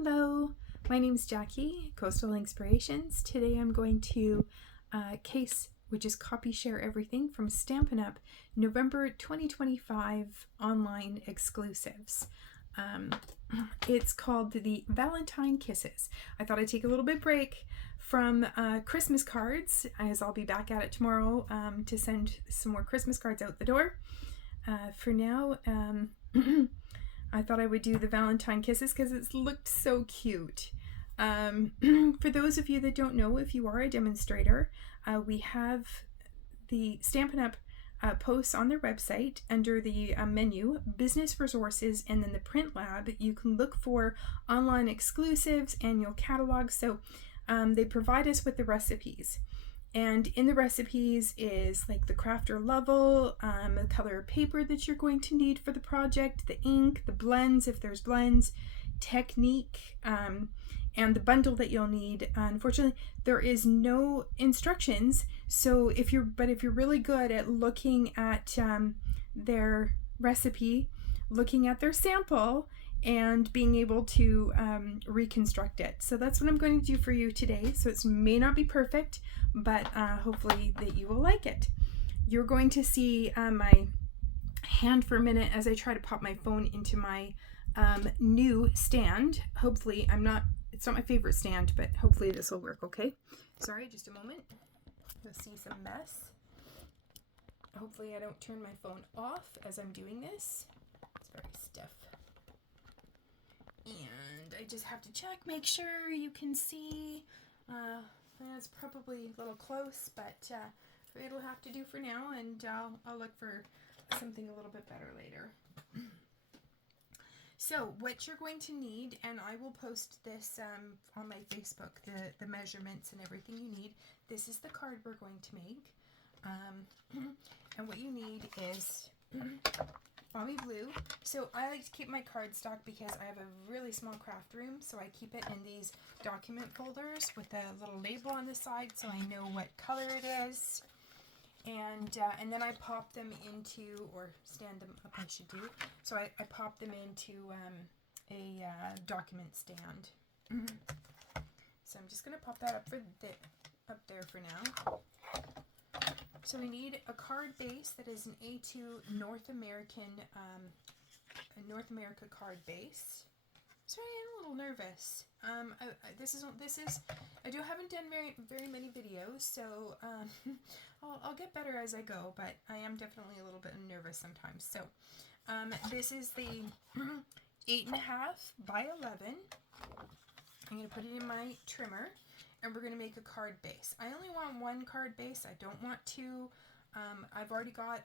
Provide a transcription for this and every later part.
Hello, my name is Jackie, Coastal Inspirations. Today I'm going to case, which is Copy Share Everything from Stampin' Up! November 2025 online exclusives. It's called the Valentine Kisses. I thought I'd take a little bit break from Christmas cards, as I'll be back at it tomorrow to send some more Christmas cards out the door. For now, I thought I would do the Valentine Kisses because it's looked so cute. For those of you that don't know, if you are a demonstrator, we have the Stampin' Up! Posts on their website under the menu, Business Resources, and then the Print Lab. You can look for online exclusives, annual catalogs. So they provide us with the recipes. And in the recipes is like the crafter level, the color of paper that you're going to need for the project, the ink, the blends if there's blends, technique, and the bundle that you'll need. Unfortunately, there is no instructions. So if you're really good at looking at their recipe, looking at their sample, and being able to reconstruct it. So that's what I'm going to do for you today. So it may not be perfect, but hopefully that you will like it. You're going to see my hand for a minute as I try to pop my phone into my new stand. Hopefully it's not my favorite stand, but hopefully this will work, okay? Sorry, just a moment. You'll see some mess. Hopefully I don't turn my phone off as I'm doing this. It's very stiff. And I just have to check, make sure you can see. It's probably a little close, but it'll have to do for now, and I'll look for something a little bit better later. So what you're going to need, and I will post this on my Facebook, the measurements and everything you need. This is the card we're going to make. And what you need is Balmy Blue. So I like to keep my cardstock because I have a really small craft room, so I keep it in these document folders with a little label on the side so I know what color it is. And then I pop them into, or stand them up I should do, so I pop them into a document stand. So I'm just going to pop that up there for now. So we need a card base that is an A2 North America card base. Sorry, I'm a little nervous. I haven't done very many videos, so I'll get better as I go, but I am definitely a little bit nervous sometimes. So this is the 8.5 by 11. I'm going to put it in my trimmer. And we're going to make a card base. I only want one card base. I don't want two. I've already got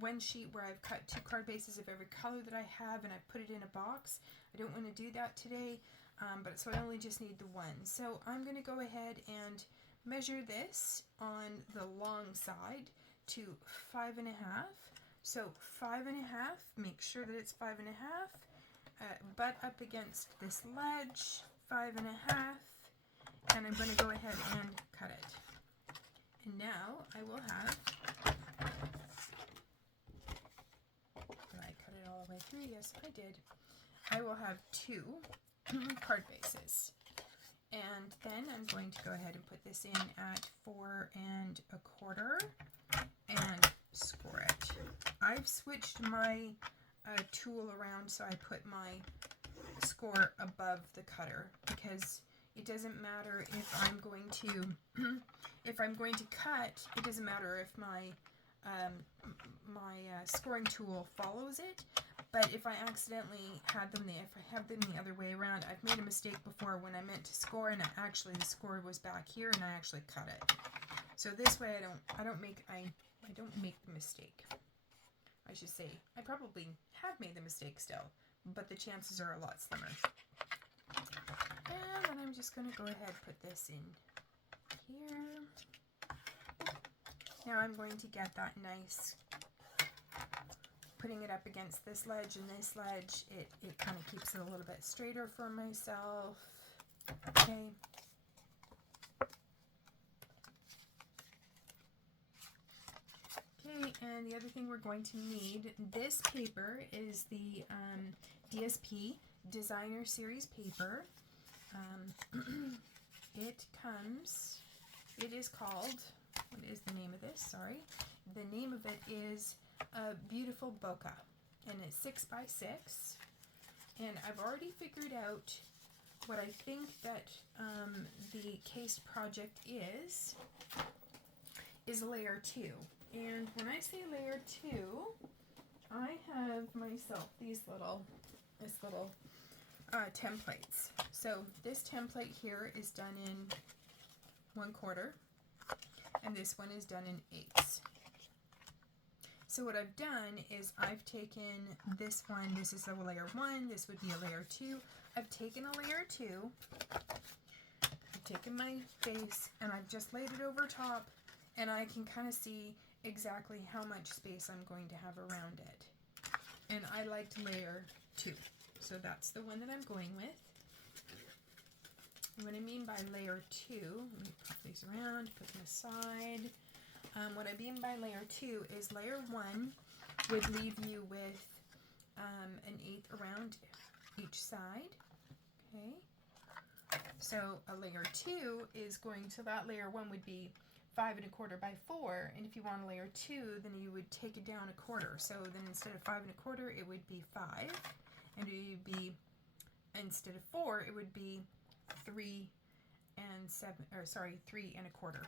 one sheet where I've cut 2 card bases of every color that I have, and I've put it in a box. I don't want to do that today, so I only just need the one. So I'm going to go ahead and measure this on the long side to 5.5. So 5.5, make sure that it's 5.5. Butt up against this ledge, 5.5. And I'm going to go ahead and cut it. And now I will have, did I cut it all the way through? Yes, I did. I will have 2 card bases. And then I'm going to go ahead and put this in at 4 1/4 and score it. I've switched my tool around so I put my score above the cutter because it doesn't matter if I'm going to cut. It doesn't matter if my scoring tool follows it. But if I accidentally have them the other way around, I've made a mistake before when I meant to score, and actually the score was back here, and I actually cut it. So this way, I don't make the mistake. I should say I probably have made the mistake still, but the chances are a lot slimmer. And then I'm just going to go ahead and put this in here. Now I'm going to get that nice, putting it up against this ledge and this ledge, it kind of keeps it a little bit straighter for myself. Okay. Okay, and the other thing we're going to need, this paper is the DSP designer series paper. It is called, what is the name of this? Sorry. The name of it is Beautiful Bokeh, and it's 6x6. And I've already figured out what I think that the case project is layer 2. And when I say layer 2, I have myself this little templates. So this template here is done in 1/4, and this one is done in 8ths. So what I've done is I've taken this one, this is a layer 1, this would be a layer 2. I've taken a layer 2, I've taken my base, and I've just laid it over top, and I can kind of see exactly how much space I'm going to have around it. And I liked layer 2, so that's the one that I'm going with. And what I mean by layer 2, let me put these around, put them aside. What I mean by layer 2 is layer 1 would leave you with an 1/8 around each side. Okay, so a layer 2 is going to, that layer 1 would be 5 1/4 by 4, and if you want a layer 2, then you would take it down 1/4. So then instead of 5 1/4, it would be 5, and it would be, instead of 4, it would be 3 1/4.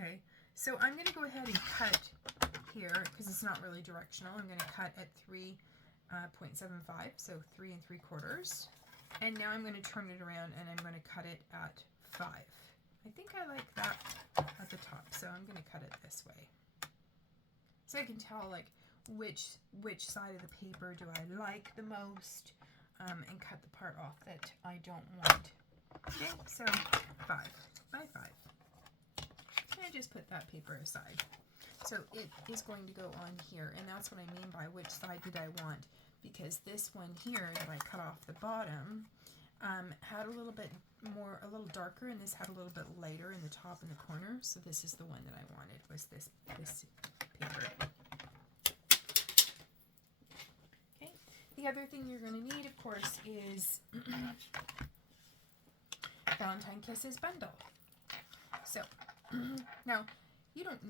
Okay, so I'm going to go ahead and cut here because it's not really directional. I'm going to cut at 3.75, so 3 3/4. And now I'm going to turn it around and I'm going to cut it at 5. I think I like that at the top, so I'm going to cut it this way. So I can tell like which side of the paper do I like the most, and cut the part off that I don't want. Okay, so 5 by 5. I just put that paper aside. So it is going to go on here, and that's what I mean by which side did I want, because this one here that I cut off the bottom had a little bit more, a little darker, and this had a little bit lighter in the top and the corner. So this is the one that I wanted, was this paper. Okay. The other thing you're going to need, of course, is Valentine Kisses bundle. So now you don't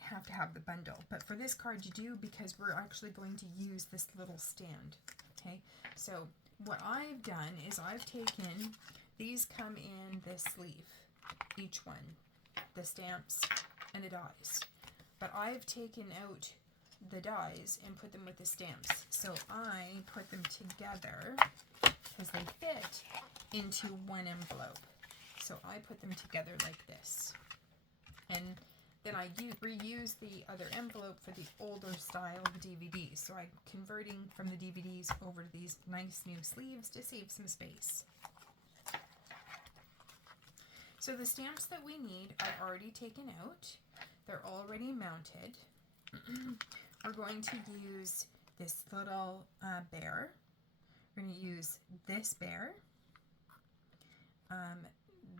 have to have the bundle, but for this card you do, because we're actually going to use this little stand. Okay, so what I've done is I've taken, these come in this sleeve, each one, the stamps and the dies, but I've taken out the dies and put them with the stamps. So I put them together because they fit into one envelope. So I put them together like this. And then I reuse the other envelope for the older style DVDs. So I'm converting from the DVDs over to these nice new sleeves to save some space. So the stamps that we need I've already taken out. They're already mounted. We're going to use this little bear. We're going to use this bear.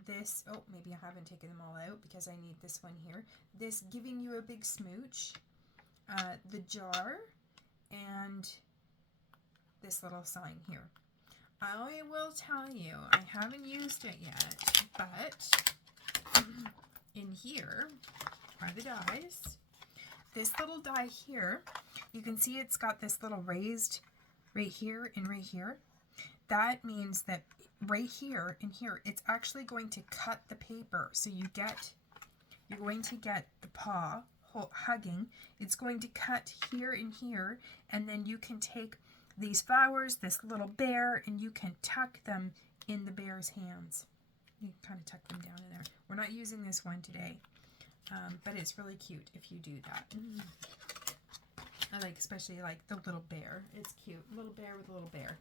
This, oh, maybe I haven't taken them all out because I need this one here. This giving you a big smooch, the jar, and this little sign here. I will tell you, I haven't used it yet, but in here are the dies. This little die here, you can see it's got this little raised right here and right here. That means that right here and here, it's actually going to cut the paper. So you're going to get the paw hugging. It's going to cut here and here, and then you can take these flowers, this little bear, and you can tuck them in the bear's hands. You can kind of tuck them down in there. We're not using this one today, but it's really cute if you do that. I like, especially like the little bear. It's cute. Little bear with a little bear.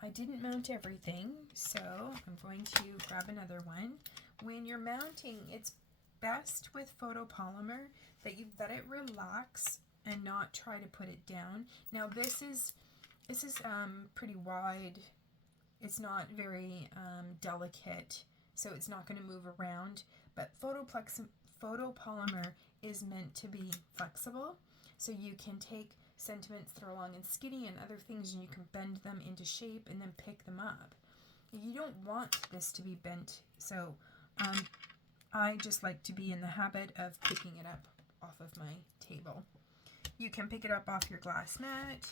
I didn't mount everything, so I'm going to grab another one. When you're mounting, it's best with photopolymer that you let it relax and not try to put it down. Now this is pretty wide. It's not very delicate, so it's not going to move around. But photopolymer is meant to be flexible, so you can take sentiments that are long and skinny and other things, and you can bend them into shape and then pick them up. You don't want this to be bent, so I just like to be in the habit of picking it up off of my table. You can pick it up off your glass mat.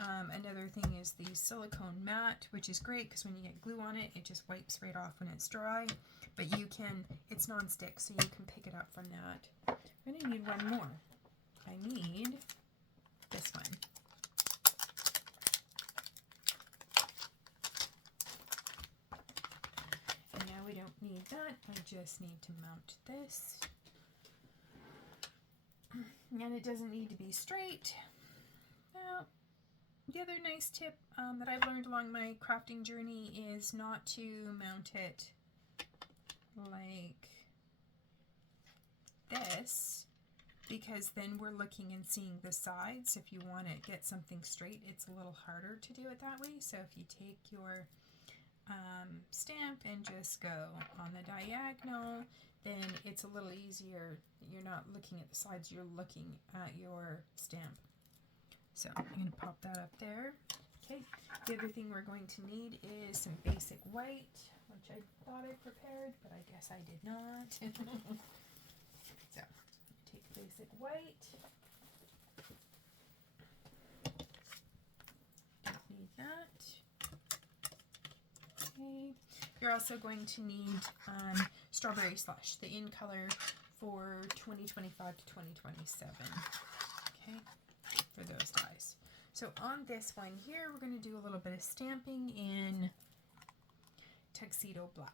Another thing is the silicone mat, which is great because when you get glue on it, it just wipes right off when it's dry. But you can, it's non-stick, so you can pick it up from that. I'm going to need one more. I need this one. And now we don't need that. I just need to mount this. And it doesn't need to be straight. Now, the other nice tip that I've learned along my crafting journey is not to mount it like this, because then we're looking and seeing the sides. If you want to get something straight, it's a little harder to do it that way. So if you take your stamp and just go on the diagonal, then it's a little easier. You're not looking at the sides, you're looking at your stamp. So I'm going to pop that up there. Okay, the other thing we're going to need is some basic white, which I thought I prepared, but I guess I did not. So, take basic white. Don't need that. Okay, you're also going to need Strawberry Slush, the in color for 2025 to 2027. Okay, for those guys. So on this one here, we're going to do a little bit of stamping in Tuxedo Black.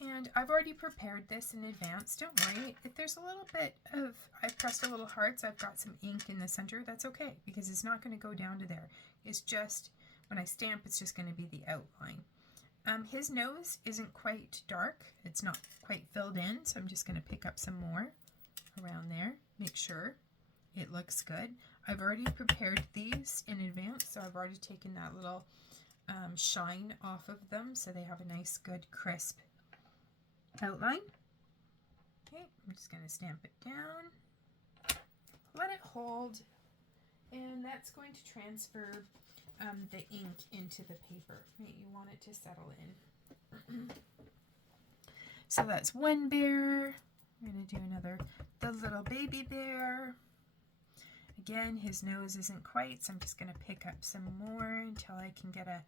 And I've already prepared this in advance. Don't worry. If there's a little bit of, I've pressed a little hard, so I've got some ink in the center. That's okay, because it's not going to go down to there. It's just, when I stamp, it's just going to be the outline. His nose isn't quite dark. It's not quite filled in, so I'm just going to pick up some more around there. Make sure it looks good. I've already prepared these in advance, so I've already taken that little shine off of them, so they have a nice, good, crisp outline. Okay, I'm just going to stamp it down. Let it hold, and that's going to transfer the ink into the paper. Right? You want it to settle in. So that's one bear. I'm going to do another, the little baby bear. Again, his nose isn't quite, so I'm just going to pick up some more until I can get a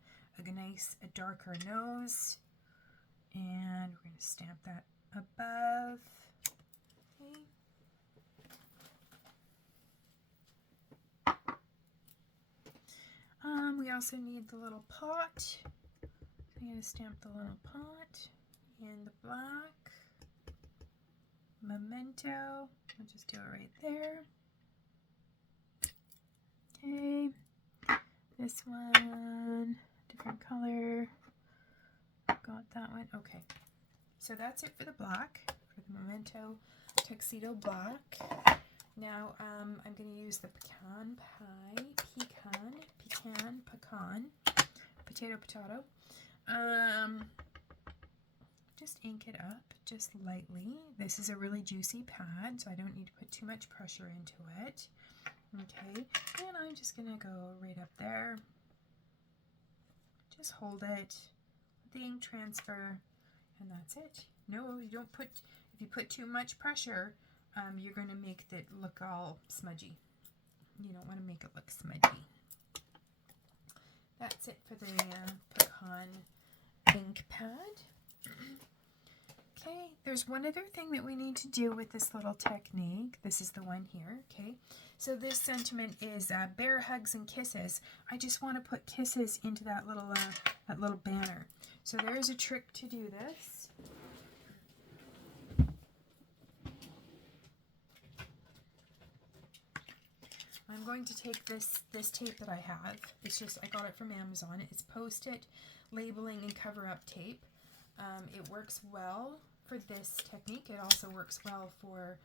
nice, a darker nose. And we're going to stamp that above. Okay. We also need the little pot. I'm going to stamp the little pot in the black. Memento. I'll just do it right there. Okay. This one, different color. Got that one. Okay. So that's it for the black, for the Memento Tuxedo Black. Now I'm going to use the Pecan Pie, pecan, potato. Just ink it up just lightly. This is a really juicy pad, so I don't need to put too much pressure into it. Okay, and I'm just going to go right up there. Just hold it, let the ink transfer, and that's it. No, you don't put, if you put too much pressure, you're going to make it look all smudgy. You don't want to make it look smudgy. That's it for the pecan ink pad. Okay, there's one other thing that we need to do with this little technique. This is the one here, okay? So this sentiment is bear hugs and kisses. I just want to put kisses into that little banner. So there is a trick to do this. I'm going to take this tape that I have. It's just, I got it from Amazon. It's Post-it labeling and cover-up tape. It works well for this technique. It also works well for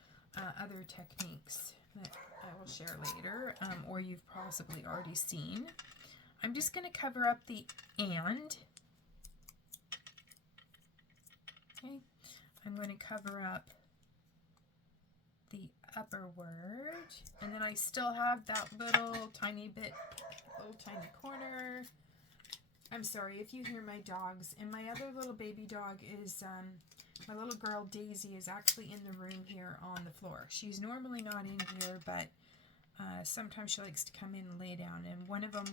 other techniques that I will share later, or you've possibly already seen. I'm just going to cover up the and. Okay. I'm going to cover up the upper word, and then I still have that little tiny corner. I'm sorry if you hear my dogs, and my other little baby dog is, my little girl Daisy is actually in the room here on the floor. She's normally not in here, but sometimes she likes to come in and lay down, and one of them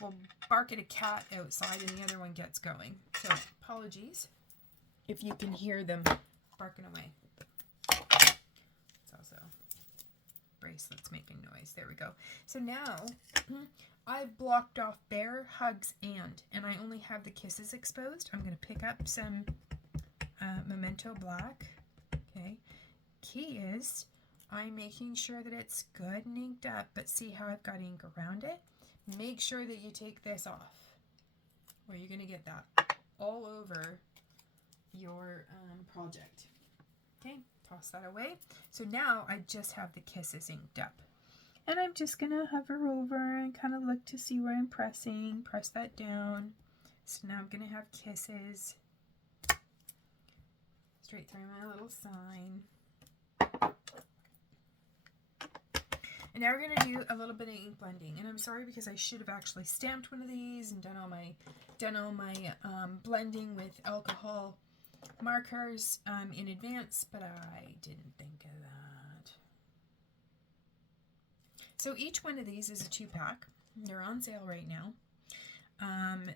will bark at a cat outside and the other one gets going. So apologies if you can hear them barking away. It's also bracelets making noise. There we go. So now I've blocked off Bear, Hugs, and I only have the kisses exposed. I'm going to pick up some Memento black. Okay. Key is I'm making sure that it's good and inked up, but see how I've got ink around it? Make sure that you take this off, or you're going to get that all over your project. Okay, toss that away. So now I just have the kisses inked up. And I'm just going to hover over and kind of look to see where I'm pressing. Press that down. So now I'm going to have kisses straight through my little sign. And now we're going to do a little bit of ink blending. And I'm sorry because I should have actually stamped one of these and done all my blending with alcohol markers in advance, but I didn't think of that. So each one of these is a 2-pack. They're on sale right now.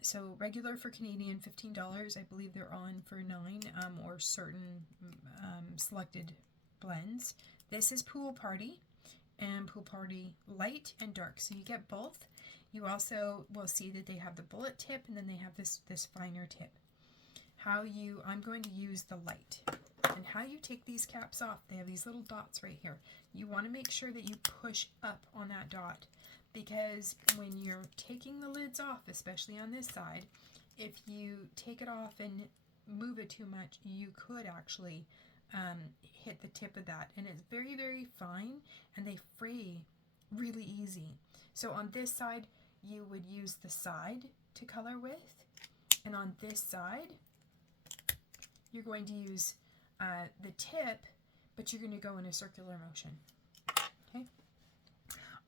So regular for Canadian, $15. I believe they're on for $9 or certain selected blends. This is Pool Party and Pool Party Light and Dark. So you get both. You also will see that they have the bullet tip and then they have this finer tip. I'm going to use the light. And how you take these caps off, they have these little dots right here. You want to make sure that you push up on that dot, because when you're taking the lids off, especially on this side, if you take it off and move it too much, you could actually hit the tip of that. And it's very, very fine, and they fray really easy. So on this side, you would use the side to color with, and on this side, you're going to use the tip, but you're going to go in a circular motion. Okay,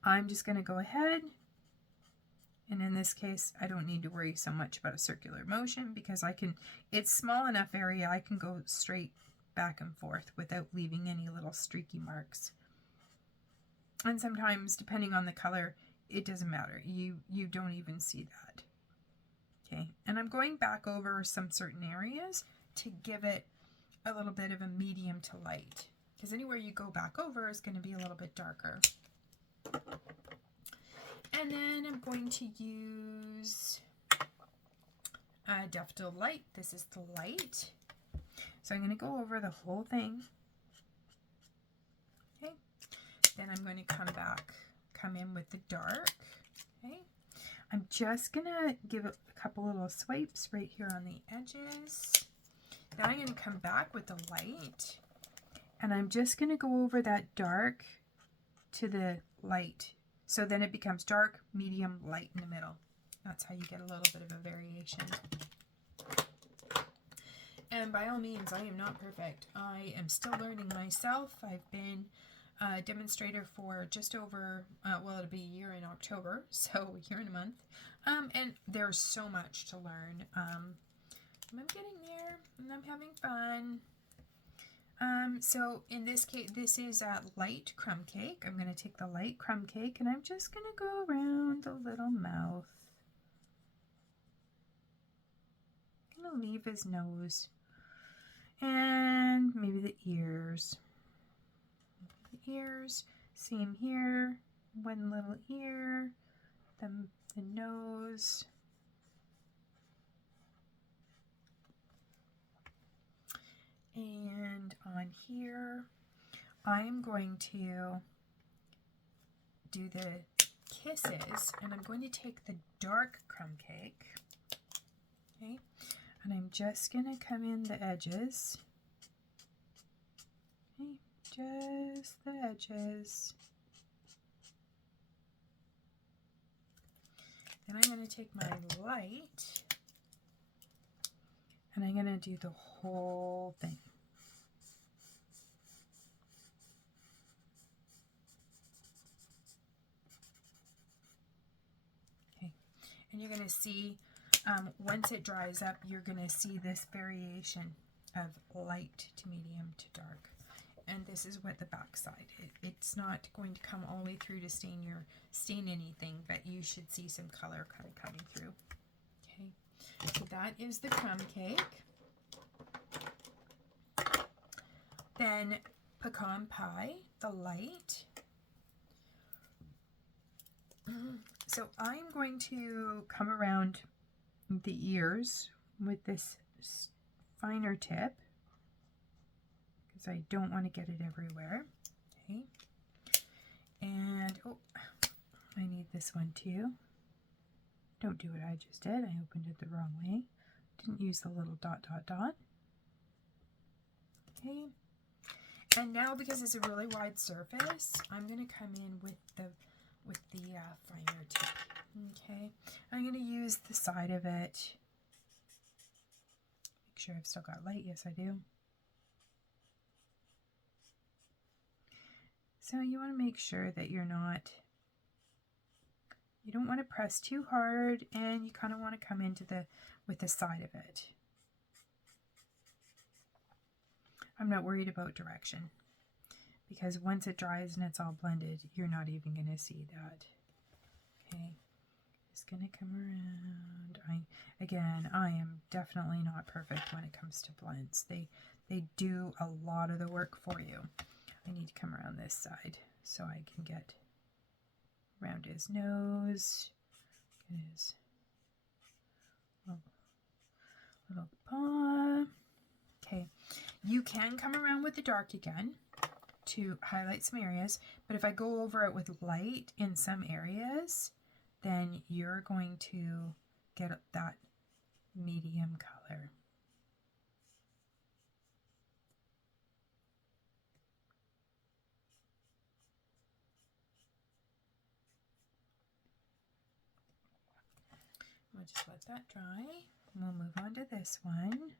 I'm just going to go ahead, and in this case I don't need to worry so much about a circular motion because it's small enough area I can go straight back and forth without leaving any little streaky marks. And sometimes, depending on the color, it doesn't matter. You don't even see that. Okay, and I'm going back over some certain areas to give it a little bit of a medium to light, because anywhere you go back over is going to be a little bit darker. And then I'm going to use Daffodil Light. This is the light. So I'm going to go over the whole thing. Okay. Then I'm going to come in with the dark. Okay. I'm just going to give it a couple little swipes right here on the edges. Then I'm going to come back with the light, and I'm just going to go over that dark to the light. So then it becomes dark, medium, light in the middle. That's how you get a little bit of a variation. And by all means, I am not perfect. I am still learning myself. I've been a demonstrator for just over, well, it'll be a year in October, so a year and a month. And there's so much to learn. I'm getting there, and I'm having fun. So in this case, this is a light crumb cake. I'm going to take the light crumb cake, and I'm just going to go around the little mouth. I'm going to leave his nose. And maybe the ears. The ears, same here. One little ear, the nose. And on here, I'm going to do the kisses, and I'm going to take the dark crumb cake, okay, and I'm just going to come in the edges, okay, just the edges. Then I'm going to take my light, and I'm going to do the whole thing. And you're going to see, once it dries up, you're going to see this variation of light to medium to dark. And this is what the back side, it's not going to come all the way through to stain anything, but you should see some color kind of coming through. Okay, so that is the crumb cake. Then pecan pie, the light. So I'm going to come around the ears with this finer tip because I don't want to get it everywhere. Okay. And, oh, I need this one too. Don't do what I just did. I opened it the wrong way. Didn't use the little dot, dot, dot. Okay. And now, because it's a really wide surface, I'm going to come in with the finer tip. Okay. I'm going to use the side of it. Make sure I've still got light. Yes, I do. So you want to make sure that you don't want to press too hard, and you kind of want to come into with the side of it. I'm not worried about direction because once it dries and it's all blended, you're not even going to see that. Okay, just going to come around. I am definitely not perfect when it comes to blends. They do a lot of the work for you. I need to come around this side so I can get around his nose, his little paw. Okay, you can come around with the dark again to highlight some areas, but if I go over it with light in some areas, then you're going to get that medium color. We'll just let that dry. We'll move on to this one.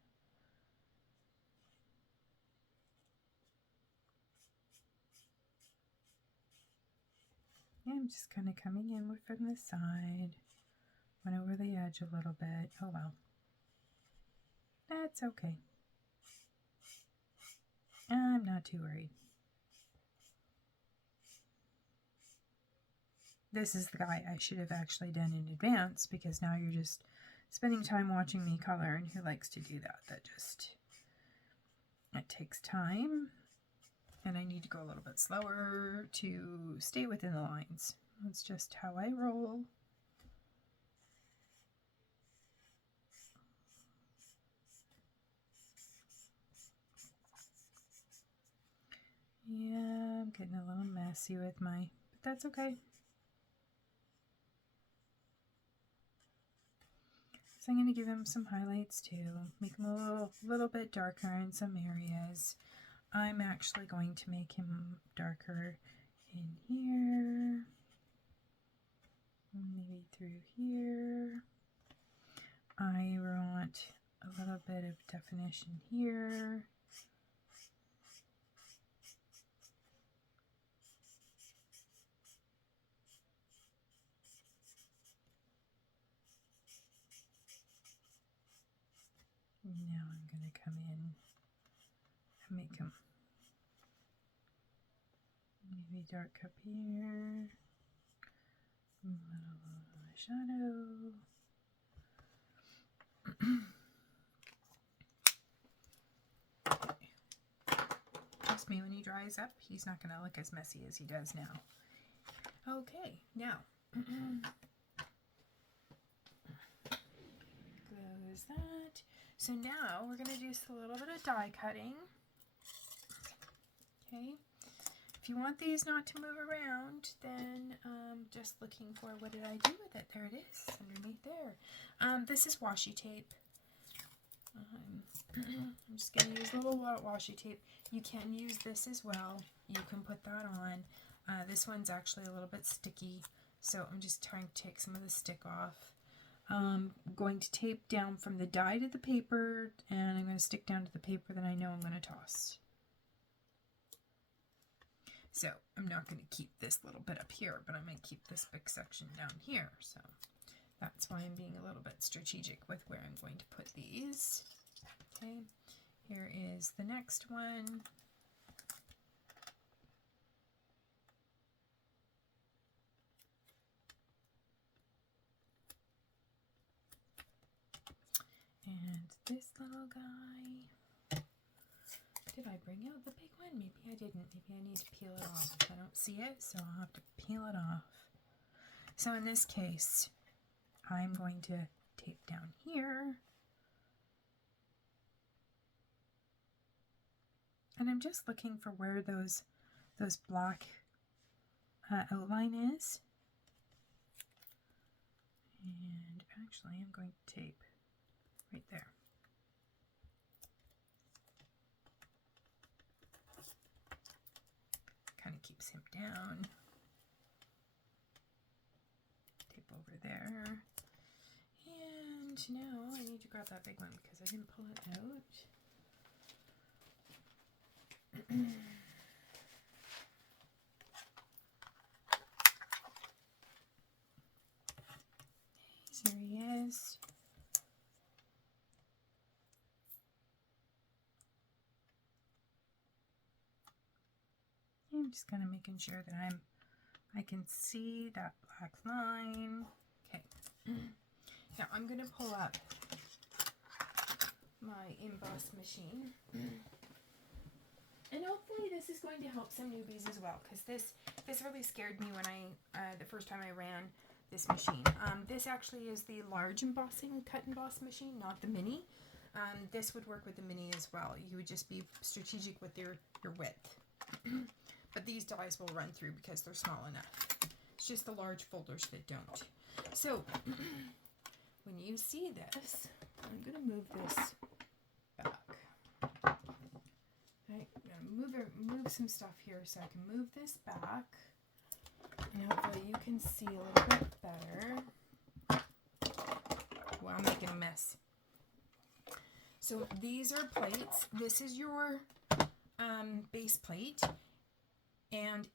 Yeah, I'm just kind of coming in from the side. Went over the edge a little bit. Oh well. That's okay. I'm not too worried. This is the guy I should have actually done in advance, because now you're just spending time watching me color, and who likes to do that? It takes time, and I need to go a little bit slower to stay within the lines. That's just how I roll. Yeah, I'm getting a little messy with but that's okay. So I'm going to give him some highlights too, make him a little bit darker in some areas. I'm actually going to make him darker in here, maybe through here. I want a little bit of definition here. Now I'm going to come in and make him maybe dark up here, a little shadow. Trust me, when he dries up, he's not going to look as messy as he does now. Okay, now close that. So now we're going to do just a little bit of die cutting. Okay. If you want these not to move around, then just looking for, what did I do with it? There it is, underneath there. This is washi tape. I'm just going to use a little washi tape. You can use this as well. You can put that on. This one's actually a little bit sticky, so I'm just trying to take some of the stick off. I'm going to tape down from the die to the paper, and I'm going to stick down to the paper that I know I'm going to toss. So I'm not going to keep this little bit up here, but I'm going to keep this big section down here. So That's why I'm being a little bit strategic with where I'm going to put these. Okay, here is the next one. And this little guy. Did I bring out the big one? Maybe I didn't. Maybe I need to peel it off. I don't see it, so I'll have to peel it off. So in this case, I'm going to tape down here. And I'm just looking for where those black outline is. And actually, I'm going to tape right there. Kind of keeps him down. Tape over there. And now I need to grab that big one because I didn't pull it out. There he is. I'm just kind of making sure that I can see that black line. Okay. Now I'm going to pull up my emboss machine. And hopefully this is going to help some newbies as well, because this really scared me when the first time I ran this machine. This actually is the large embossing cut emboss machine, not the mini. This would work with the mini as well. You would just be strategic with your width. But these dies will run through because they're small enough. It's just the large folders that don't. So when you see this, I'm going to move this back. Right, I'm going to move some stuff here so I can move this back. And hopefully you can see a little bit better. Well, I'm making a mess. So these are plates. This is your base plate. And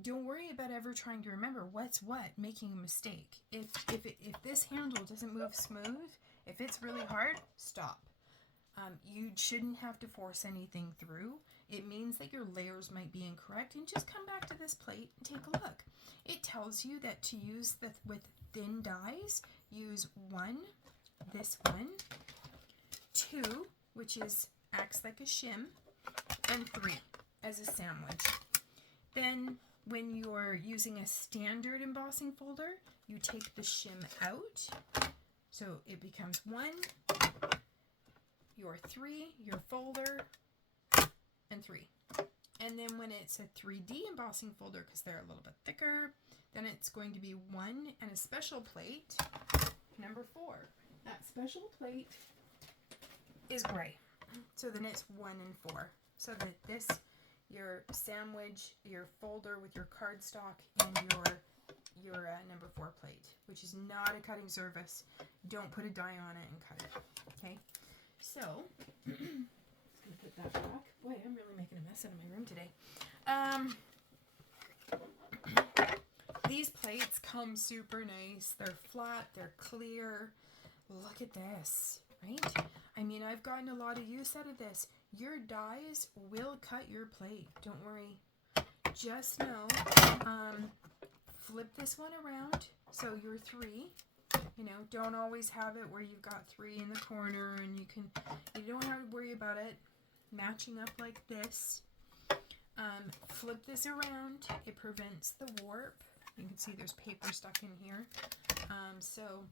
don't worry about ever trying to remember what's what, making a mistake. If this handle doesn't move smooth, if it's really hard, stop. You shouldn't have to force anything through. It means that your layers might be incorrect, and just come back to this plate and take a look. It tells you that to use with thin dies, use 1, this one, 2, which acts like a shim, and 3 as a sandwich. Then when you're using a standard embossing folder, you take the shim out, so it becomes 1, your 3, your folder, and 3. And then when it's a 3D embossing folder, because they're a little bit thicker, then it's going to be 1 and a special plate, number 4. That special plate is gray. So then it's 1 and 4. So that this, your sandwich, your folder with your cardstock, and your number 4 plate, which is not a cutting surface. Don't put a die on it and cut it. Okay? So, I'm going to put that back. Boy, I'm really making a mess out of my room today. These plates come super nice. They're flat, they're clear. Look at this, right? I mean, I've gotten a lot of use out of this. Your dies will cut your plate. Don't worry. Just know, flip this one around. So your 3, you know, don't always have it where you've got 3 in the corner and you don't have to worry about it matching up like this. Flip this around. It prevents the warp. You can see there's paper stuck in here. So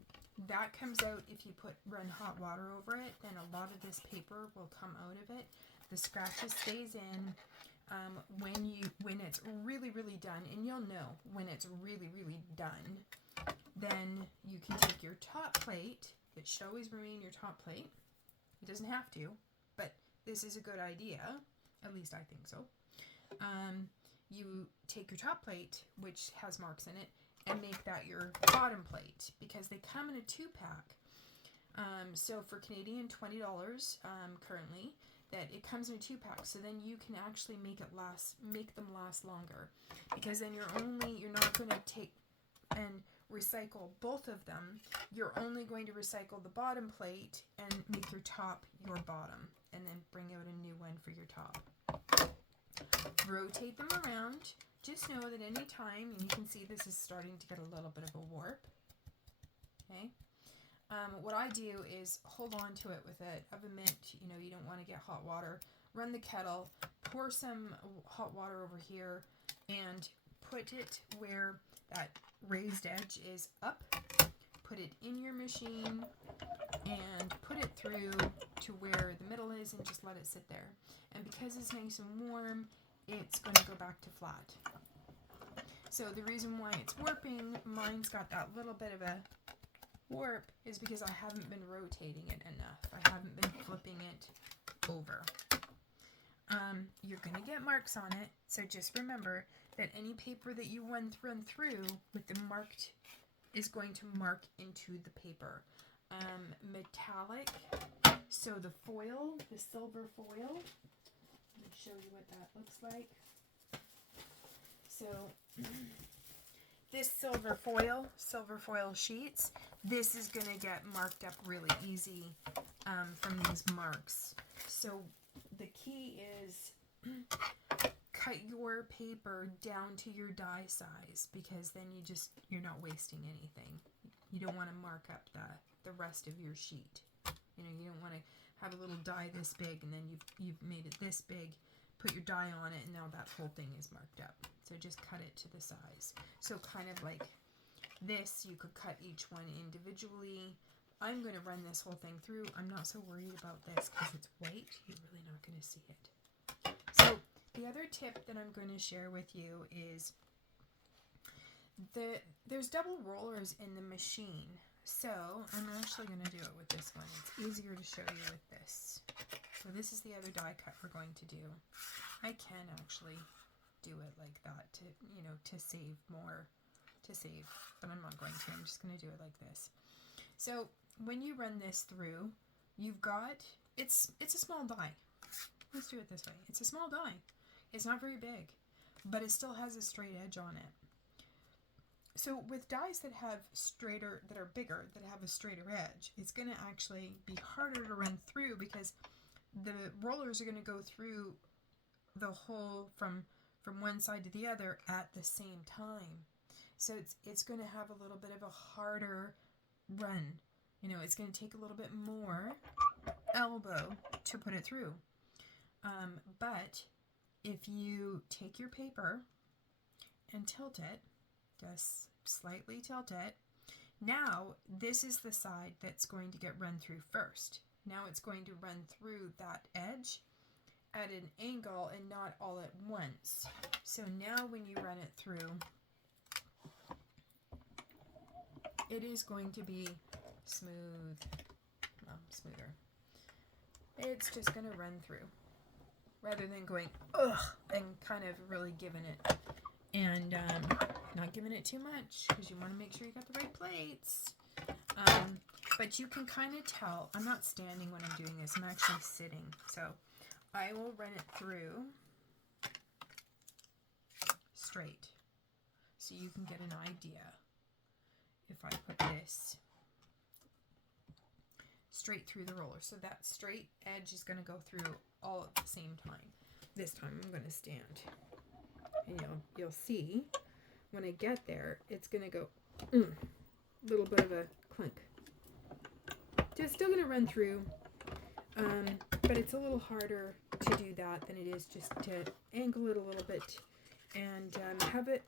that comes out if you run hot water over it, then a lot of this paper will come out of it. The scratches stays in. When it's really, really done, and you'll know when it's really, really done, then you can take your top plate. It should always remain your top plate. It doesn't have to, but this is a good idea. At least I think so. You take your top plate, which has marks in it, and make that your bottom plate, because they come in a 2-pack. So for Canadian $20 currently, that it comes in a 2-pack, so then you can actually make them last longer, because then you're not going to take and recycle both of them, you're only going to recycle the bottom plate and make your top your bottom, and then bring out a new one for your top. Rotate them around. Just know that any time, and you can see this is starting to get a little bit of a warp. Okay. What I do is hold on to it with a mitt. You know, you don't want to get hot water. Run the kettle, pour some hot water over here, and put it where that raised edge is up. Put it in your machine and put it through to where the middle is, and just let it sit there. And because it's nice and warm, it's going to go back to flat. So the reason why it's warping, mine's got that little bit of a warp, is because I haven't been rotating it enough. I haven't been flipping it over. You're going to get marks on it, so just remember that any paper that you run through with the marked is going to mark into the paper. Metallic, so the foil, the silver foil, let me show you what that looks like. So this silver foil sheets, this is going to get marked up really easy from these marks. So the key is cut your paper down to your die size, because then you're not wasting anything. You don't want to mark up the rest of your sheet. You know, you don't want to have a little die this big and then you've made it this big, put your die on it, and now that whole thing is marked up. So just cut it to the size. So kind of like this, you could cut each one individually. I'm going to run this whole thing through. I'm not so worried about this because it's white. You're really not going to see it. So the other tip that I'm going to share with you is there's double rollers in the machine. So I'm actually going to do it with this one. It's easier to show you with this. So this is the other die cut we're going to do. I can actually do it like that to save more, but I'm not going to. I'm just going to do it like this. So when you run this through, you've got, it's a small die. Let's do it this way. It's a small die. It's not very big, but it still has a straight edge on it. So with dies that are bigger, that have a straighter edge, it's going to actually be harder to run through because the rollers are going to go through the hole from one side to the other at the same time. So it's going to have a little bit of a harder run. You know, it's going to take a little bit more elbow to put it through. But if you take your paper and tilt it, just slightly tilt it, now this is the side that's going to get run through first. Now it's going to run through that edge at an angle and not all at once. So now when you run it through, it is going to be smooth, well, smoother. It's just going to run through rather than going ugh and kind of really giving it, and not giving it too much because you want to make sure you got the right plates. But you can kind of tell, I'm not standing when I'm doing this, I'm actually sitting. So I will run it through straight so you can get an idea. If I put this straight through the roller, so that straight edge is going to go through all at the same time. This time I'm going to stand, and you'll see when I get there, it's going to go little bit of a clunk. It's still going to run through, but it's a little harder to do that than it is just to angle it a little bit and have it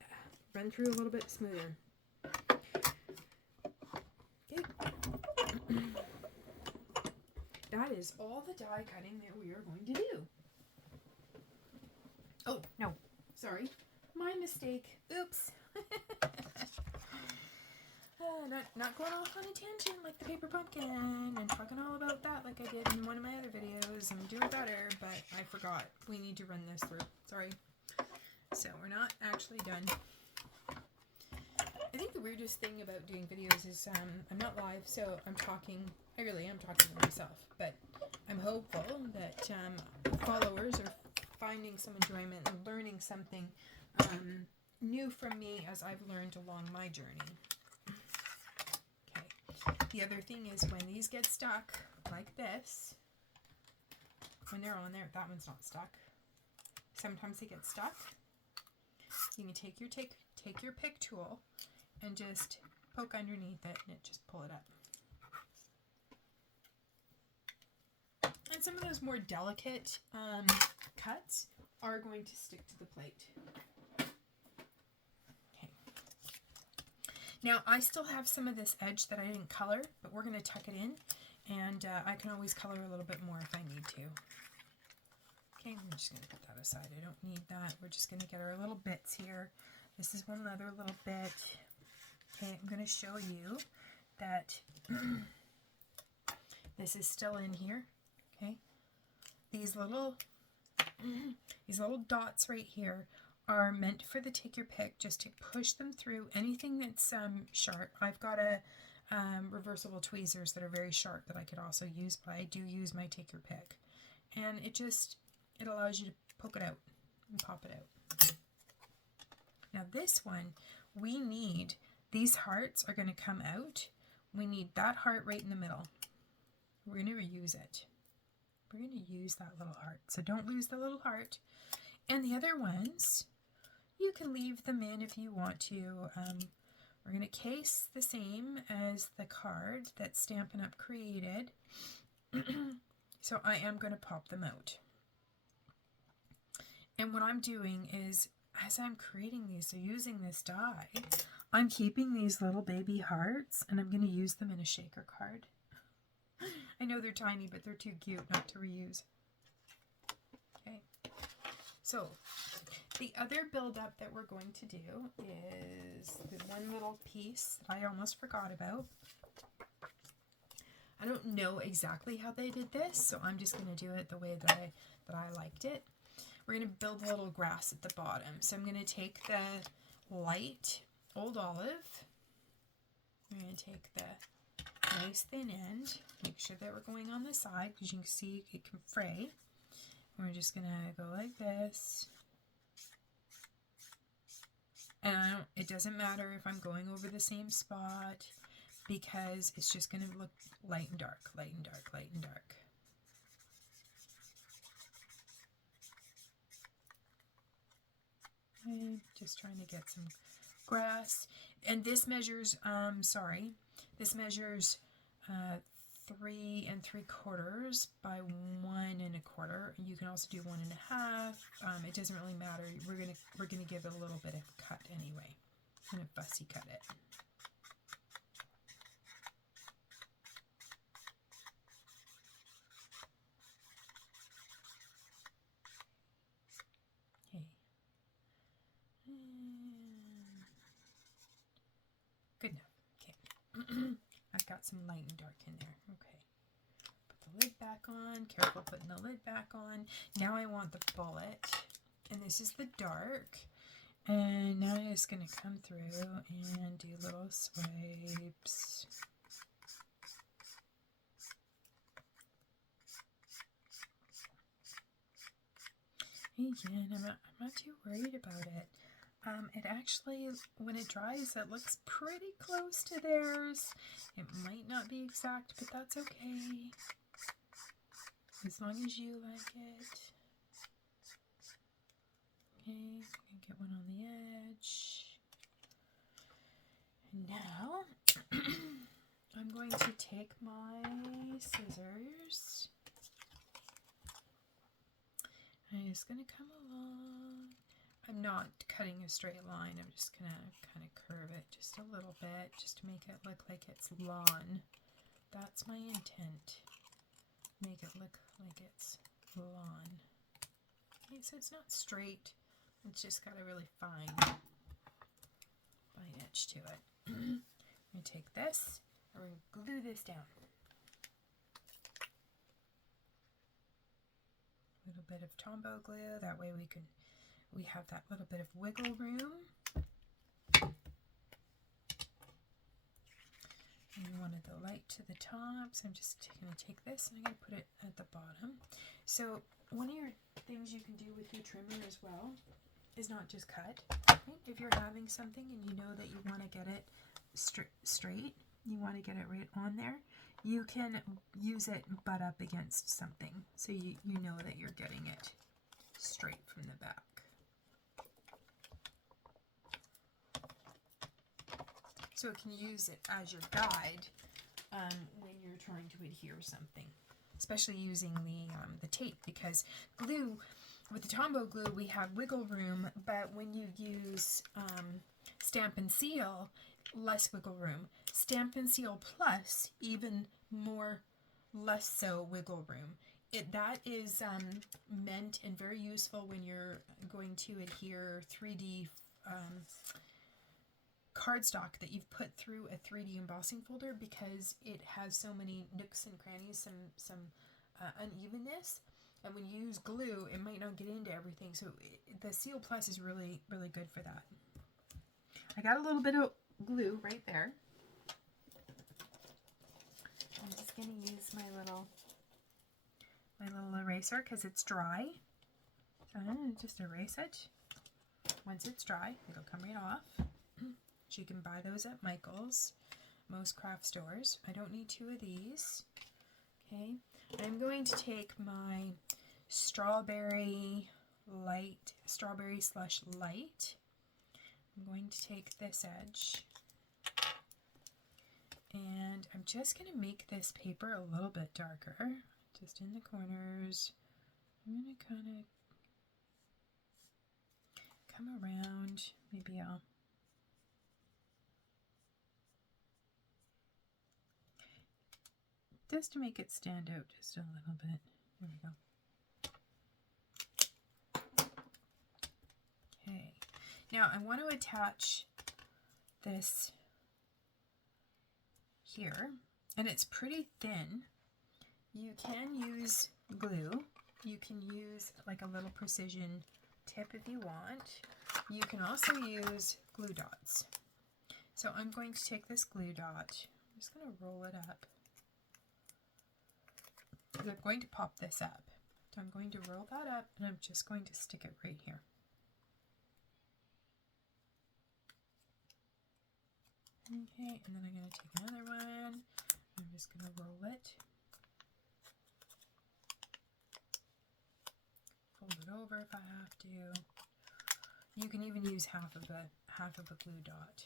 run through a little bit smoother. Okay. That is all the die cutting that we are going to do. Oh, no, sorry. My mistake. Oops. Not going off on a tangent like the paper pumpkin and talking all about that like I did in one of my other videos. I'm doing better, but I forgot. We need to run this through. Sorry. So we're not actually done. I think the weirdest thing about doing videos is I'm not live, so I'm talking. I really am talking to myself, but I'm hopeful that followers are finding some enjoyment and learning something new from me as I've learned along my journey. The other thing is when these get stuck like this, when they're on there, that one's not stuck. Sometimes they get stuck. You can take your pick tool and just poke underneath it and just pull it up. And some of those more delicate cuts are going to stick to the plate. Okay. Now I still have some of this edge that I didn't color, but we're going to tuck it in, and I can always color a little bit more if I need to. Okay, I'm just going to put that aside. I don't need that. We're just going to get our little bits here. This is one other little bit. Okay, I'm going to show you that this is still in here. Okay, these little dots right here are meant for the take your pick, just to push them through anything that's sharp. I've got a reversible tweezers that are very sharp that I could also use, but I do use my take your pick, and it allows you to poke it out and pop it out. Now this one, we need, these hearts are going to come out. We need that heart right in the middle. We're going to reuse it. We're going to use that little heart. So don't lose the little heart. And the other ones, you can leave them in if you want to. We're going to case the same as the card that Stampin' Up! Created. So I am going to pop them out. And what I'm doing is, as I'm creating these, so using this die, I'm keeping these little baby hearts, and I'm going to use them in a shaker card. I know they're tiny, but they're too cute not to reuse. Okay. So, the other build-up that we're going to do is the one little piece that I almost forgot about. I don't know exactly how they did this, so I'm just going to do it the way that I liked it. We're going to build a little grass at the bottom. So I'm going to take the light old olive. I'm going to take the nice thin end. Make sure that we're going on the side, because you can see it can fray. And we're just going to go like this. And it doesn't matter if I'm going over the same spot, because it's just going to look light and dark, light and dark, light and dark. And just trying to get some grass. And this measures, this measures 3 3/4 by 1 1/4. You can also do 1 1/2. It doesn't really matter. We're gonna give it a little bit of cut anyway. I'm gonna fussy cut it. Okay. Good enough. Okay. I've got some light and dark in there. Okay. Put the lid back on. Careful putting the lid back on. Now I want the bullet. And this is the dark. And now I'm just going to come through and do little swipes. Again, I'm not too worried about it. It actually, when it dries, it looks pretty close to theirs. It might not be exact, but that's okay. As long as you like it. Okay, get one on the edge. And now, I'm going to take my scissors. I'm just going to come along. I'm not cutting a straight line. I'm just going to kind of curve it just a little bit, just to make it look like it's lawn. That's my intent. Make it look like it's lawn. Okay, so it's not straight. It's just got a really fine edge to it. I'm going to take this, and we're going to glue this down. A little bit of Tombow glue, that way we have that little bit of wiggle room. And we wanted the light to the top, so I'm just going to take this and I'm going to put it at the bottom. So one of your things you can do with your trimmer as well is not just cut. Right? If you're having something and you know that you want to get it straight, you want to get it right on there. You can use it butt up against something so you know that you're getting it straight from the back. So it can use it as your guide when you're trying to adhere something, especially using the tape, because glue, with the Tombow glue, we have wiggle room, but when you use Stampin' Seal, less wiggle room. Stampin' Seal Plus, even more, less so wiggle room. That is meant and very useful when you're going to adhere 3D cardstock that you've put through a 3D embossing folder, because it has so many nooks and crannies, some unevenness, and when you use glue it might not get into everything, so the Seal Plus is really good for that. I got a little bit of glue right there. I'm just going to use my little eraser because it's dry. Just erase it. Once it's dry, it'll come right off. So you can buy those at Michael's, most craft stores. I don't need 2 of these. Okay, I'm going to take my strawberry Slush light. I'm going to take this edge, and I'm just going to make this paper a little bit darker, just in the corners. I'm going to kind of come around. Maybe I'll just to make it stand out just a little bit. There we go. Okay, now I want to attach this here, and it's pretty thin. You can use glue. You can use like a little precision tip if you want. You can also use glue dots. So I'm going to take this glue dot, I'm just going to roll it up. I'm going to pop this up. So I'm going to roll that up, and I'm just going to stick it right here. Okay, and then I'm going to take another one. I'm just going to roll it. Fold it over if I have to. You can even use half of a glue dot.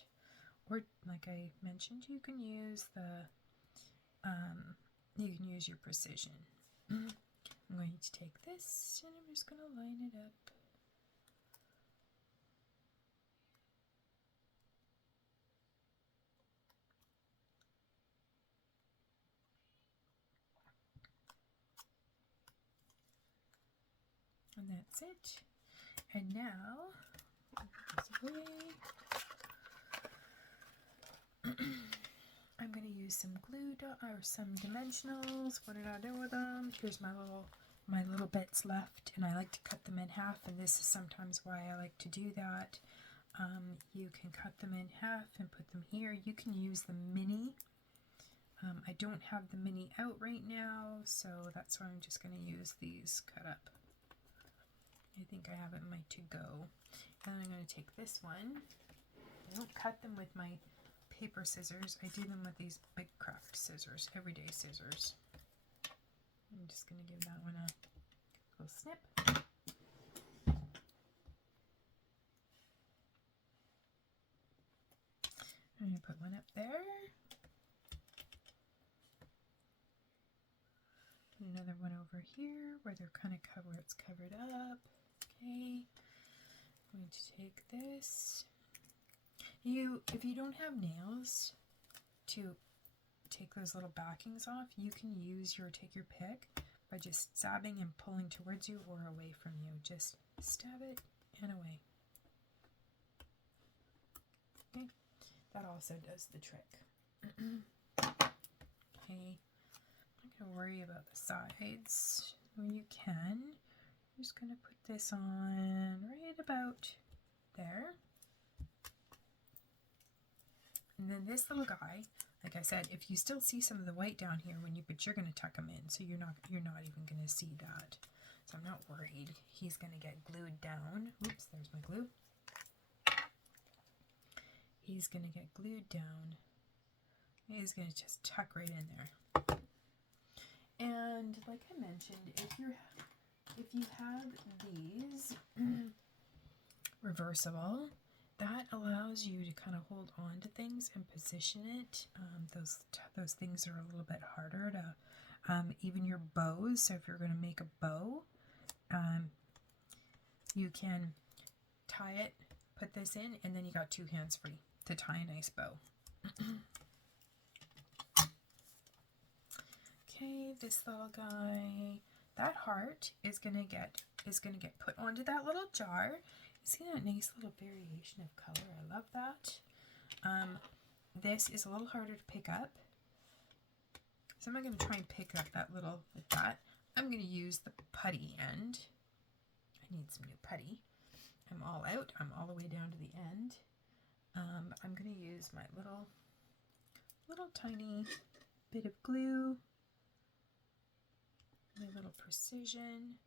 Or like I mentioned, you can use your precision. I'm going to take this and I'm just going to line it up. And that's it. And now, put this away. I'm going to use some glue dot or some dimensionals. What did I do with them? Here's my little bits left, and I like to cut them in half, and this is sometimes why I like to do that. You can cut them in half and put them here. You can use the mini. I don't have the mini out right now, so that's why I'm just going to use these cut up. I think I have it in my to-go. And I'm going to take this one. I don't cut them with my paper scissors. I do them with these big craft scissors, everyday scissors. I'm just going to give that one a little snip. I'm going to put one up there. Another one over here where they're kind of where it's covered up. Okay. I'm going to take this. If you don't have nails to take those little backings off, you can take your pick by just stabbing and pulling towards you or away from you. Just stab it and away. Okay, that also does the trick. Okay, I'm not going to worry about the sides. When you can, I'm just going to put this on right about there. And then this little guy, like I said, if you still see some of the white down here but you're going to tuck him in, so you're not even going to see that. So I'm not worried. He's going to get glued down. Oops, there's my glue. He's going to get glued down It's going to just tuck right in there. And like I mentioned, if you have these reversible, that allows you to kind of hold on to things and position it. Those things are a little bit harder to, even your bows. So if you're going to make a bow, you can tie it, put this in, and then you got 2 hands free to tie a nice bow. Okay, this little guy, that heart is gonna get put onto that little jar. You see that nice little variation of color? I love that. This is a little harder to pick up, so I'm not gonna try and pick up that little with that. I'm gonna use the putty end. I need some new putty. I'm all out. I'm all the way down to the end. I'm gonna use my little tiny bit of glue. My little precision.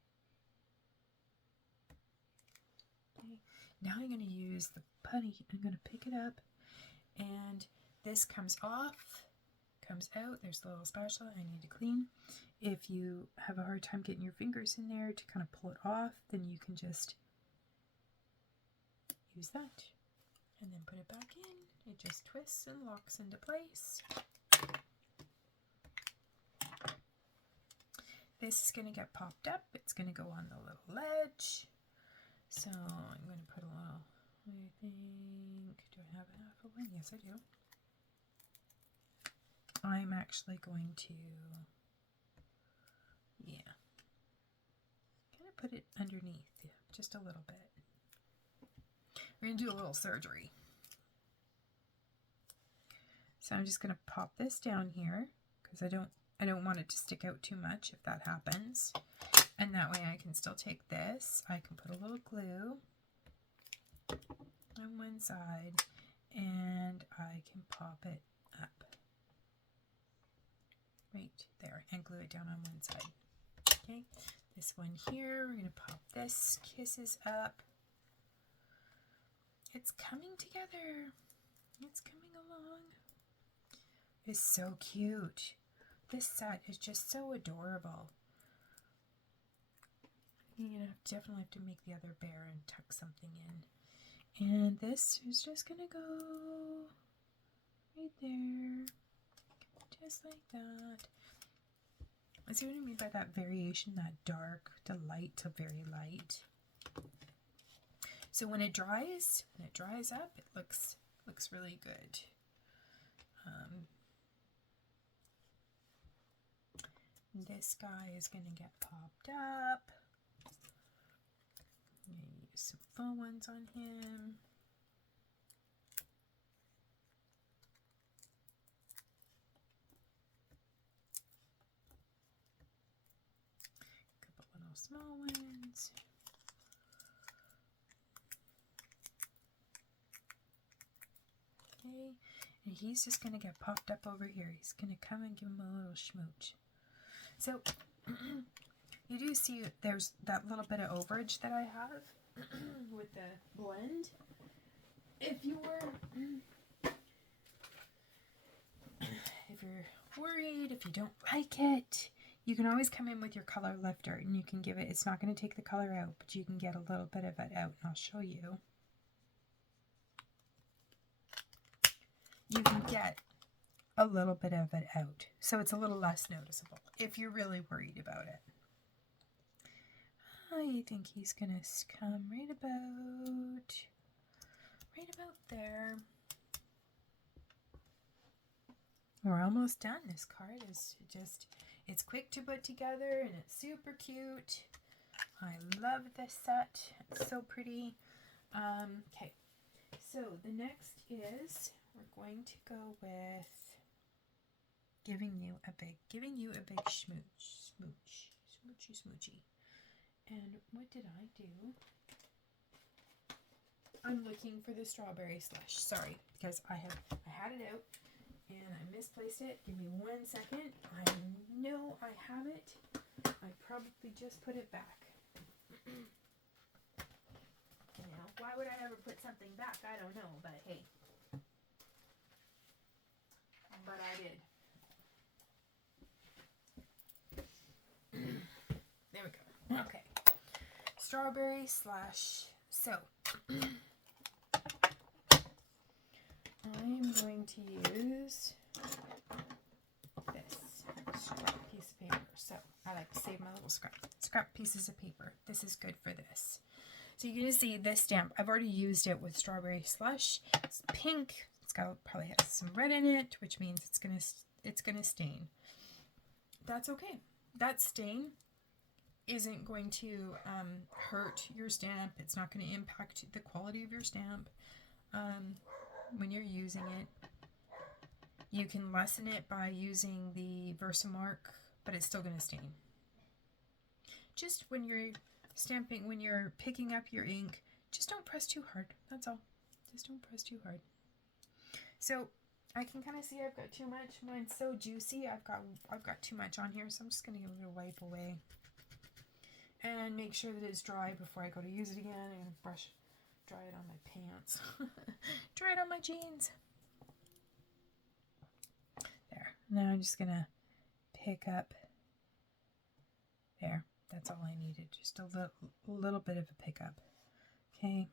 Okay. Now I'm going to use the putty. I'm going to pick it up, and this comes off, comes out. There's a little spatula I need to clean. If you have a hard time getting your fingers in there to kind of pull it off, then you can just use that and then put it back in. It just twists and locks into place. This is going to get popped up. It's going to go on the little ledge. So I'm going to put a little, I think, do I have half a one? Yes, I do. I'm actually going to, kind of put it underneath, just a little bit. We're going to do a little surgery. So I'm just going to pop this down here because I don't want it to stick out too much if that happens. And that way I can still take this. I can put a little glue on one side and I can pop it up right there and glue it down on one side. Okay, this one here, we're going to pop this, kisses up. It's coming together. It's coming along. It's so cute. This set is just so adorable. You're going to definitely have to make the other bear and tuck something in. And this is just going to go right there. Just like that. See what I mean by that variation, that dark to light to very light. So when it dries up, it looks really good. This guy is going to get popped up. I'm going to use some full ones on him. A couple little small ones. Okay, and he's just going to get popped up over here. He's going to come and give him a little smooch. So, you do see there's that little bit of overage that I have with the blend. If you're worried, if you don't like it, you can always come in with your color lifter and you can give it, it's not going to take the color out, but you can get a little bit of it out, and I'll show you. You can get a little bit of it out, so it's a little less noticeable if you're really worried about it. I think he's gonna come right about there. We're almost done. This card is just, it's quick to put together and it's super cute. I love this set. It's so pretty. Okay, so the next is we're going to go with giving you a big smoochy. And what did I do? I'm looking for the strawberry slush. Sorry, because I had it out and I misplaced it. Give me 1 second. I know I have it. I probably just put it back. You know, why would I ever put something back? I don't know, but hey. But I did. There we go. Okay. Strawberry Slush. So, I'm going to use this scrap piece of paper. So, I like to save my little scrap pieces of paper. This is good for this. So you're going to see this stamp. I've already used it with Strawberry Slush. It's pink. It's got probably has some red in it, which means it's gonna stain. That's okay. That stain isn't going to hurt your stamp. It's not going to impact the quality of your stamp when you're using it. You can lessen it by using the Versamark, but it's still going to stain. Just when you're stamping, when you're picking up your ink, just don't press too hard. That's all. Just don't press too hard. So I can kind of see I've got too much. Mine's so juicy. I've got too much on here, so I'm just going to give it a wipe away. And make sure that it's dry before I go to use it again. I'm going to dry it on my pants. Dry it on my jeans. There. Now I'm just going to pick up. There. That's all I needed. Just a little bit of a pickup. Okay.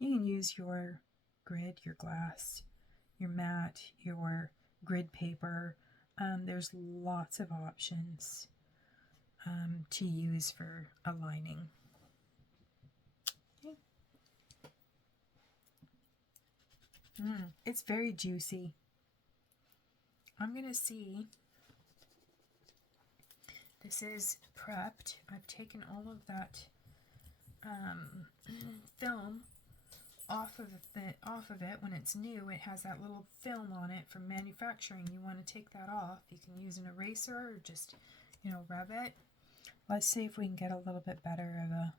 You can use your grid, your glass, your mat, your grid paper. There's lots of options to use for aligning. Okay. It's very juicy. I'm going to see. This is prepped. I've taken all of that film off of it. When it's new, it has that little film on it from manufacturing. You want to take that off. You can use an eraser or just, rub it. Let's see if we can get a little bit better of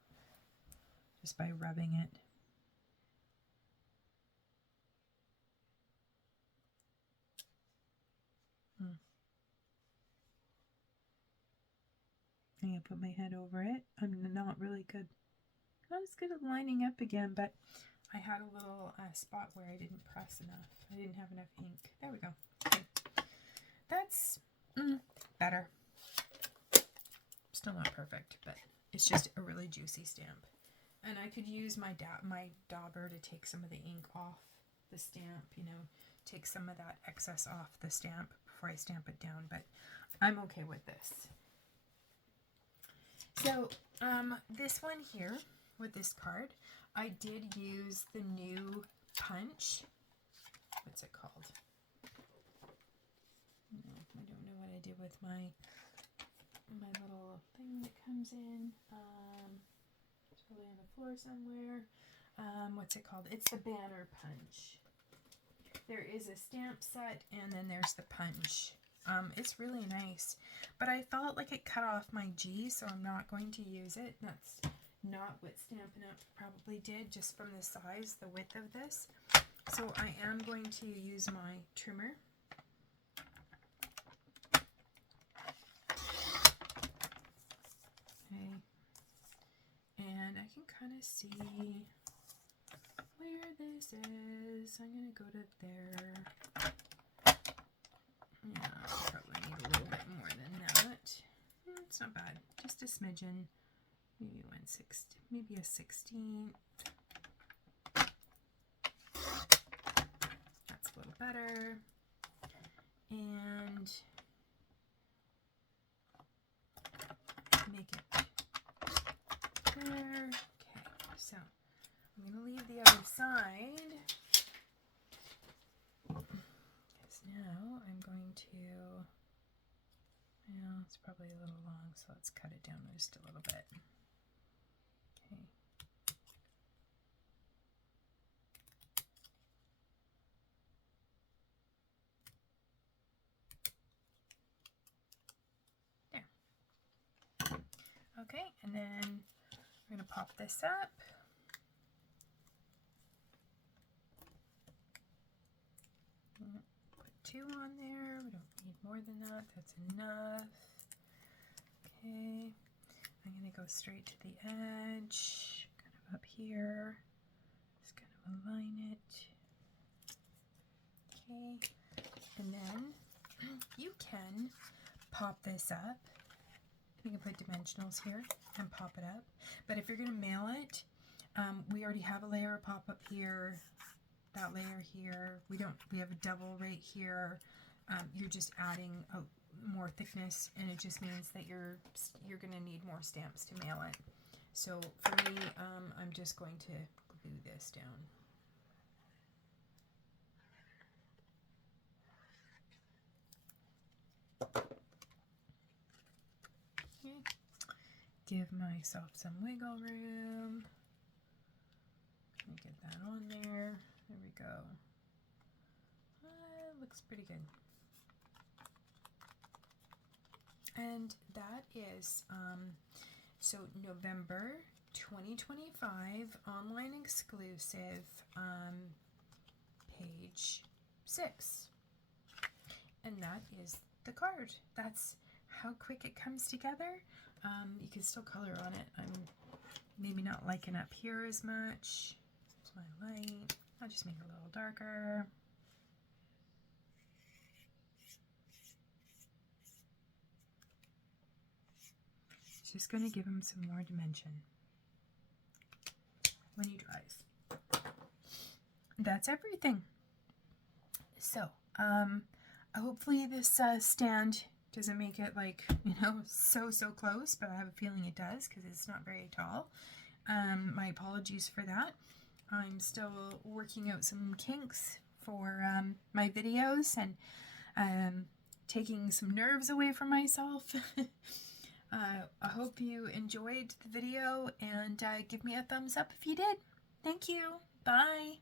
just by rubbing it. I'm going to put my head over it. I'm not really good. Not as good at lining up again, but I had a little spot where I didn't press enough. I didn't have enough ink. There we go. Okay. That's better. Still not perfect, but it's just a really juicy stamp. And I could use my dauber to take some of the ink off the stamp, take some of that excess off the stamp before I stamp it down, but I'm okay with this. So, this one here, with this card, I did use the new punch. What's it called? I don't know what I did with my little thing that comes in. It's probably on the floor somewhere. What's it called? It's the banner punch. There is a stamp set, and then there's the punch. It's really nice, but I felt like it cut off my G, so I'm not going to use it. That's not what Stampin' Up! Probably did, just from the size, the width of this. So I am going to use my trimmer. Okay. And I can kind of see where this is. I'm going to go to there. Yeah, I probably need a little bit more than that. It's not bad. Just a smidgen. Maybe 1/6, maybe a 16th. That's a little better. And make it there. Okay, so I'm going to leave the other side. Because now I'm going to, it's probably a little long, so let's cut it down just a little bit. Okay. There. Okay, and then we're going to pop this up. Put 2 on there. We don't need more than that. That's enough. Okay. I'm going to go straight to the edge, kind of up here. Just kind of align it. Okay, and then you can pop this up. You can put dimensionals here and pop it up. But if you're going to mail it, we already have a layer of pop up here, that layer here. We have a double right here. You're just adding more thickness, and it just means that you're going to need more stamps to mail it. So for me, I'm just going to glue this down. Okay. Give myself some wiggle room. Let me get that on there. There we go. Looks pretty good. And that is so November 2025 online exclusive, page 6. And that is the card. That's how quick it comes together. You can still color on it. I'm maybe not liking up here as much. It's my light. I'll just make it a little darker. Just going to give him some more dimension when he dries. That's everything. So, hopefully this stand doesn't make it like, so close, but I have a feeling it does because it's not very tall. My apologies for that. I'm still working out some kinks for my videos and taking some nerves away from myself. I hope you enjoyed the video, and give me a thumbs up if you did. Thank you. Bye.